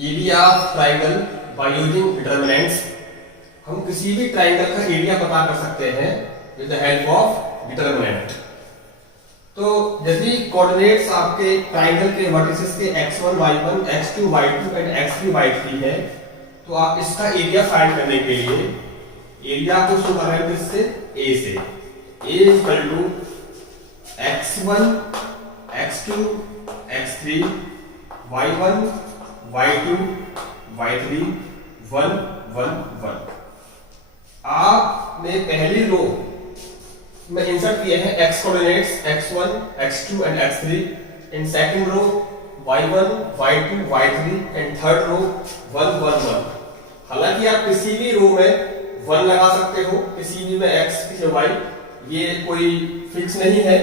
Area of triangle by using determinants. हम किसी भी ट्राइंगल का एरिया पता कर सकते हैं with the help of determinant. तो यदि कोऑर्डिनेट्स आपके ट्राइंगल के वर्टिसेस के x1 y1 x2 y2 and x3 y3 है, तो आप इसका एरिया फाइंड करने के लिए एरिया को शुरू कर रहे हैं किससे? a से। a equal to x1 x2 x3 y1 y2 y3 1 1 1। आपने पहली रो में इंसर्ट किए हैं x coordinates x1 x2 and x3, in second row y1 y2 y3 and third row 1 1 1। हालांकि आप किसी भी रो में 1 लगा सकते हो, किसी भी में x किसी y, ये कोई फिक्स नहीं है,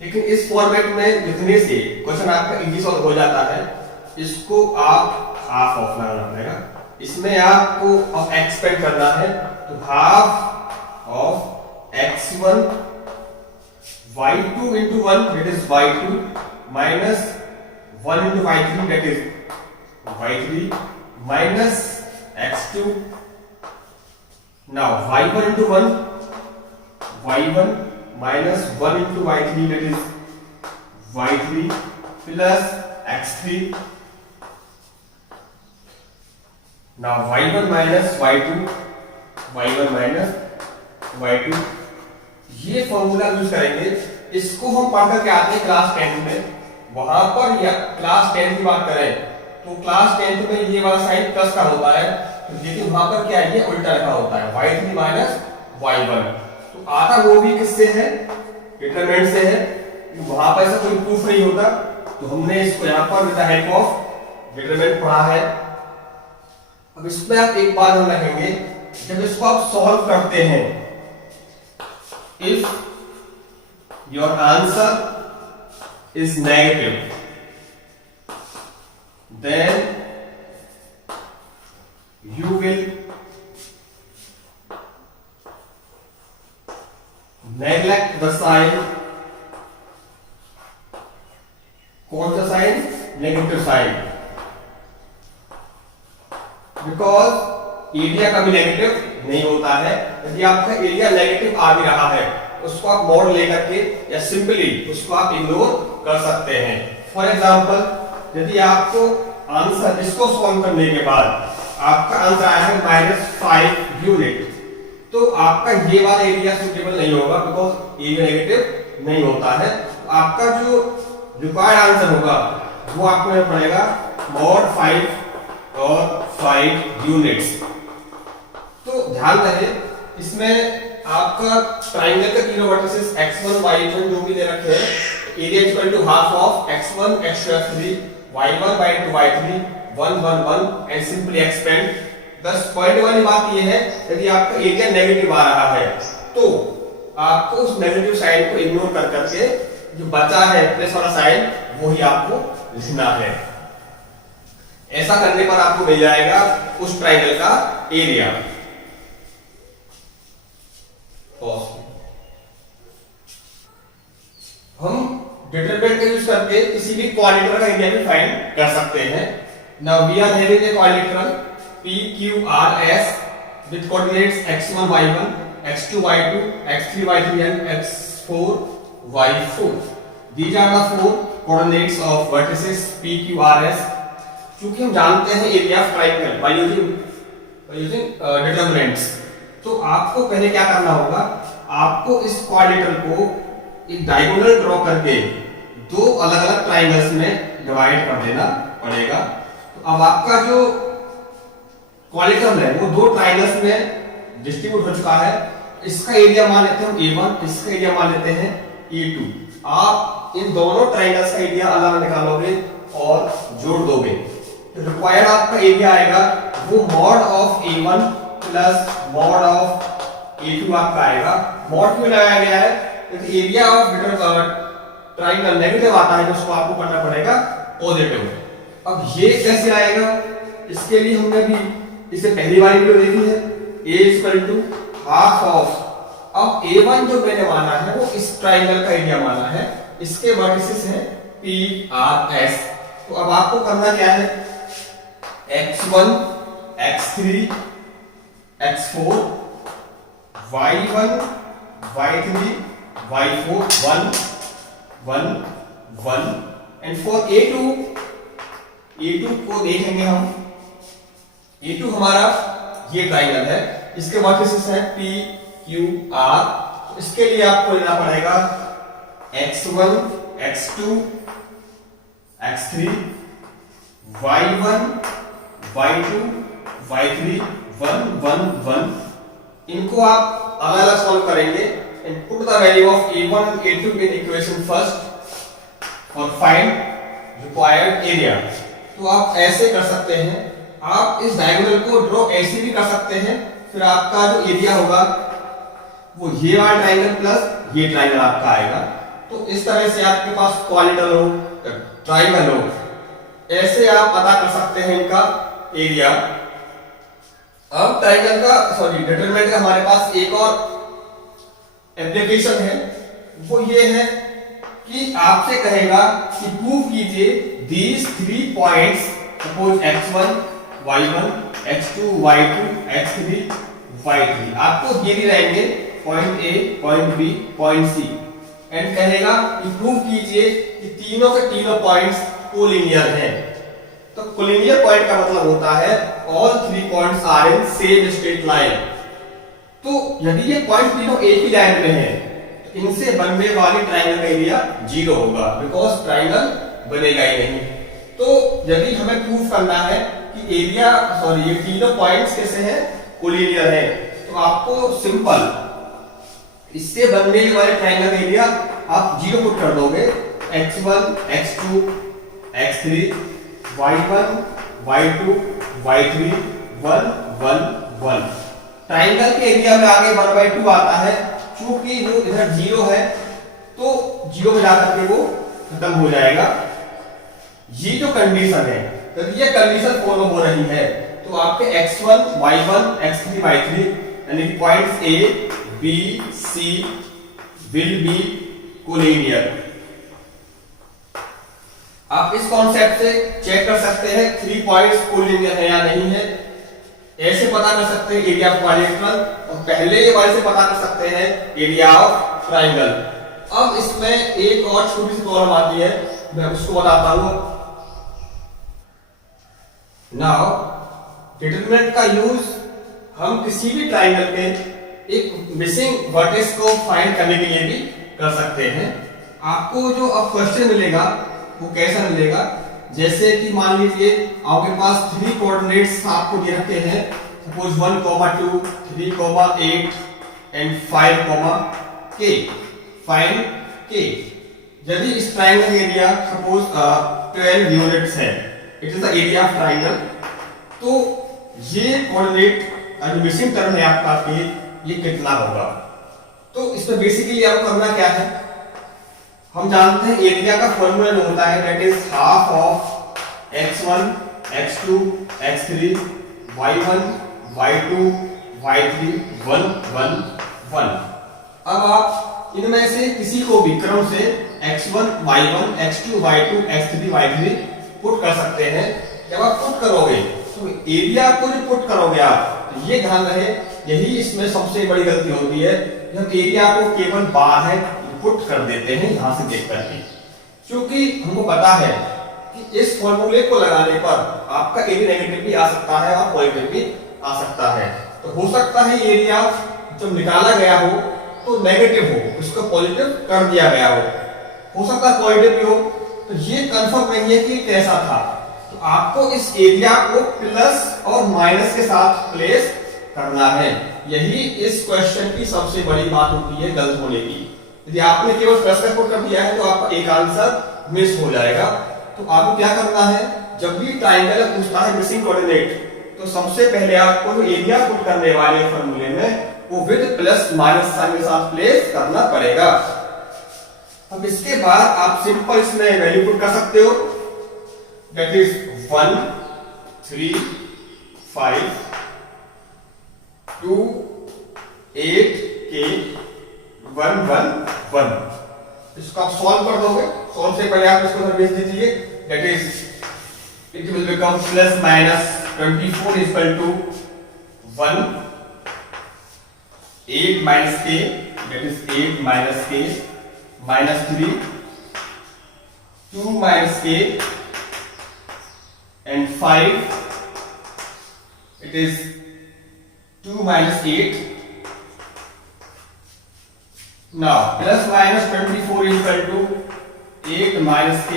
लेकिन इस फॉर्मेट में लिखने से क्वेश्चन आपका इजी सॉल्व हो जाता है। इसको आप हाफ ऑफ लगाना पड़ेगा, इसमें आपको अब एक्सपेंड करना है, तो half of x1 y2 into 1 that is y2 minus 1 into y3 that is y3 minus x2, now y1 into 1 y1 minus 1 into y3 that is y3 plus x3, now y1 minus y2 y1 minus y2। ये formula use करेंगे, इसको हम पढ़ करके आते हैं class 10 में। वहां पर या क्लास 10 की बात करें तो क्लास 10 में ये वाला साइन प्लस का होता है, लेकिन वहां पर क्या है, ये उल्टा लिखा होता है y3 माइनस y1। तो आधा वो भी किससे है? डिटरमिनेंट से है। वहां पर ऐसा कोई प्रूफ नहीं होता, तो हमने इसको यहां पर with the help of determinant पढ़ा है। अब इसमें आप एक बात हम रखेंगे, जब इसको आप सॉल्व करते हैं, if your answer is negative then you will neglect the sign। कौन सा sign? Negative sign, because area कभी नेगेटिव नहीं होता है। यदि आपका एरिया नेगेटिव आ भी रहा है, उसको आप मोड लेकर के या सिंपली उसको आप इग्नोर कर सकते हैं। फॉर एग्जांपल, यदि आपको आंसर इसको सॉल्व करने के बाद आपका आंसर आया है -5 यूनिट, तो आपका ये वाला एरिया सुटेबल नहीं होगा, बिकॉज एरिया नेगेटिव नहीं होता है। तो आपका जो रिक्वायर्ड आंसर होगा वो आपको पड़ेगा mod 5 और 5 यूनिट्स। तो ध्यान रहे, इसमें आपका ट्राइंगल का तीनों वर्टिसेस x1 y1 जो भी दे रखे हैं, area equal to half of x1 x2 x3 y1 y2 y3 1 1 1 and simply expand. बस पॉइंट वाली बात ये है, यदि आपका एरिया नेगेटिव आ रहा है तो आपको उस नेगेटिव साइन को इग्नोर कर करके जो बचा है प्लस वाला साइन वो ही आपको लिखना है। ऐसा करने पर आपको मिल जाएगा उस ट्राइंगल का एरिया। हम डिटरमिनेंट का यूज करके किसी भी क्वाड्रेटर का एरिया भी फाइंड कर सकते हैं। Now we are having a quadrilateral PQRS with coordinates x1 y1 x2 y2 x3 y3 and x4 y4। These are the four coordinates of vertices PQRS। क्योंकि हम जानते हैं area of triangle by using determinants, तो आपको पहले क्या करना होगा, आपको इस क्वाड्रेटर को एक डायगोनल ड्रॉ करके दो अलग अलग ट्राइंगल्स में डिवाइड कर देना पड़ेगा। तो अब आपका जो क्वाड्रेटर है वो दो ट्राइंगल्स में डिस्ट्रीब्यूट हो चुका है। इसका एरिया मान लेते हैं A1, इसका एरिया मान लेते हैं A2। आप इन दोनों ट्राइंगल्स का एरिया अलग निकालोगे और जोड़ दोगे, तो रिक्वायर्ड आपका एरिया आएगा वो mod of A1 plus mod of A2 आपका आएगा। मॉड क्यों लगाया गया है? क्योंकि एरिया ऑफ ट्राइंगल नेगेटिव आता है, तो उसको आपको करना पड़ेगा पॉजिटिव। अब ये कैसे आएगा, इसके लिए हमने भी इसे पहली बार वीडियो देखी है, A equal to half of. अब A1 जो मैंने माना है वो इस ट्राइंगल का एरिया माना है, इसके वर्टिसेस हैं PRS। तो अब आपको करना क्या है, x1 x3 x4 y1 y3 y4 1 1 1 and for A2 को देखेंगे हम। A2 हमारा ये ट्राइंगल है, इसके वर्टिसेस है P Q R। तो इसके लिए आपको लेना पड़ेगा x1 x2 x3 y1 y2 y3 1 1 1। इनको आप अलग अलग सॉल्व करेंगे and put the value of A1 and A2 in equation first और फाइंड रिक्वायर्ड एरिया। तो आप ऐसे कर सकते हैं, आप इस डायगोनल को ड्रॉ ऐसे भी कर सकते हैं, फिर आपका जो एरिया होगा वो ये वाला ट्राइंगल प्लस ये ट्राइंगल आपका आएगा। तो इस तरह से आपके पास क्वाड्रिलेटरल हो, ट्राइंगल हो, ऐसे आप पता कर सकते हैं इनका एरिया। अब ट्राइंगल का डिटरमिनेंट का हमारे पास एक और एप्लीकेशन है, वो ये है कि आपसे कहेगा कि प्रूव कीजिए these 3 points, suppose x1 y1 x2 y2 x3 y3। आपको ये रहेंगे point A, point B, point C and कहेगा कि प्रूव कीजिए कि तीनों के तीनों पॉइंट्स कोलिनियर हैं। तो कोलिनियर पॉइंट का मतलब होता है all 3 points are in same straight line. तो यदि ये पॉइंट तीनों एक ही लाइन में है तो इनसे बनने वाली ट्राइंगल का एरिया 0 होगा, बिकॉज ट्राइंगल बनेगा ही नहीं। तो यदि हमें प्रूव करना है कि एरिया ये तीनों पॉइंट्स कैसे हैं, कोलिनियर है, तो आपको सिंपल इससे बनने वाले ट्राइंगल का एरिया आप 0 पुट कर दोगे। x1 x2 x3 y1 y2 y3 1 1 1। Triangle के एरिया में आगे 1/2 आता है, चूंकि वो इधर 0 है तो 0 में जाकर के वो खत्म हो जाएगा। ये जो कंडीशन है, तो ये कंडीशन फॉलो हो रही है तो आपके x1 y1 x3 y3 यानी कि points A B C will be collinear. आप इस कॉन्सेप्ट से चेक कर सकते हैं 3 पॉइंट्स कोलिनियर है या नहीं है। ऐसे पता कर सकते हैं एरिया ऑफ क्वाड्रिलेटरल, और पहले ये वाले से पता कर सकते हैं एरिया ऑफ ट्राइंगल। अब इसमें एक और छोटी सी प्रॉब्लम आती है, मैं उसको बताता हूं। नाउ डिटरमिनेंट का यूज हम किसी भी ट्राइंगल के एक मिसिंग वर्टेक्स को फाइंड करने के लिए भी कर सकते हैं। आपको जो अब क्वेश्चन मिलेगा वो कैसा मिलेगा, जैसे कि मान लीजिए आपके पास 3 कोऑर्डिनेट्स आपको दे रखे हैं, suppose 1, 2, 3, 8 and 5, k। Find k। यदि इस ट्राइंगल एरिया सपोज 12 यूनिट्स है, it is the area of triangle, तो ये कोऑर्डिनेट जो मिसिंग टर्म है आपका के, ये कितना होगा। तो इसमें बेसिकली आपको करना क्या है, हम जानते हैं एरिया का फॉर्मूला जो होता है that is half of x1 x2 x3 y1 y2 y3 1 1 1। अब आप इनमें से किसी को भी क्रम से x1 y1 x2 y2 x3 y3 put कर सकते हैं। जब आप पुट करोगे तो एरिया को जो पुट करोगे आप, ये ध्यान रहे यही इसमें सबसे बड़ी गलती होती है, जब एरिया को केवल बाहर है पुट कर देते हैं यहां से देख करके, क्योंकि हमको पता है कि इस फॉर्मूले को लगाने पर आपका एरिया नेगेटिव भी आ सकता है और पॉजिटिव भी आ सकता है। तो हो सकता है एरिया जब निकाला गया हो तो नेगेटिव हो, उसको पॉजिटिव कर दिया गया हो सकता है पॉजिटिव भी हो, तो ये कंफर्म नहीं है कि कैसा था। तो आपको इस एरिया को प्लस और माइनस के साथ प्लेस करना है। यही इस क्वेश्चन की सबसे बड़ी बात होती है गलत होने की। यदि आपने केवल प्लस का पुट कर दिया है तो आपका एक आंसर मिस हो जाएगा। तो आपको क्या करना है, जब भी ट्राइंगल पूछता है मिसिंग कोऑर्डिनेट, तो सबसे पहले आपको जो एरिया पुट करने वाले फॉर्मूले में वो विद प्लस माइनस साइन के साथ प्लेस करना पड़ेगा। अब इसके बाद आप सिंपल इसमें वैल्यू पुट कर सकते हो, दैट इज 1 3 5 2 8 k 1 1 1। इसको आप सॉल्व कर दोगे, सॉल्व से पहले आप इसको सर्विस दीजिए, that is it will become plus minus 24 is equal to 1, 8 minus k, that is 8 minus k minus 3, 2 minus k and 5, it is 2 minus 8. Now plus minus 24 is equal to 8 minus k,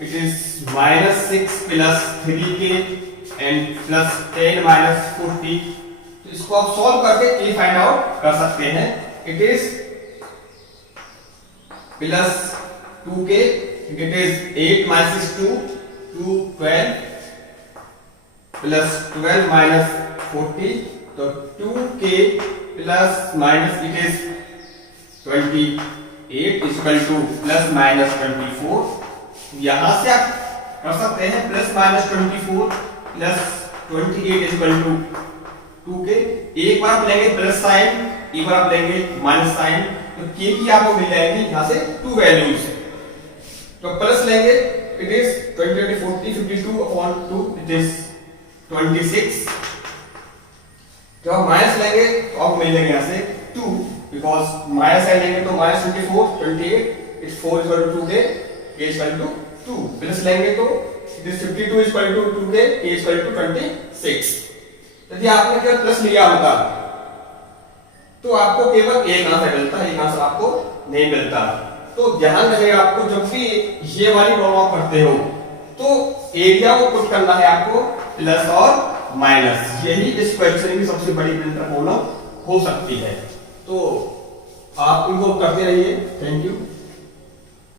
it is minus 6 plus 3k and plus 10 minus 40. तो इसको आप solve करके k find out कर सकते हैं. It is plus 2k, it is 8 minus 2, 12 plus 12 minus 40, तो 2k plus minus it is 28 is equal to plus minus 24. यहां से आप कर सकते हैं plus minus 24 plus 28 is equal to 2k. एक बार आप लेंगे प्लस साइन, एक बार आप लेंगे माइनस साइन, तो k की आपको मिल जाएगी यहां से 2 वैल्यूज. तो प्लस लेंगे it is 20 40 52 upon 2, it is 26. जब आप माइनस लेंगे तो आपको मिल जाएगा यहां से 2, बिकॉज माइनस साइन लेंगे तो minus 24 28 is 4 equal to 2k, k is equal to 2. Plus लेंगे तो it is 52 is equal to 2k, k is equal to 26. यदि आपने केवल प्लस लिया होता तो आपको केवल एक आंसर मिलता, एक आंसर आपको नहीं मिलता. तो ध्यान रखिएगा, आपको जब भी ये वाली प्रॉब्लम करते हो तो एरिया को पुट करना है आपको प्लस और माइनस. यही इस क्वेश्चन की सबसे बड़ी प्रॉब्लम हो सकती है. तो आप इनको करते रहिए. Thank you.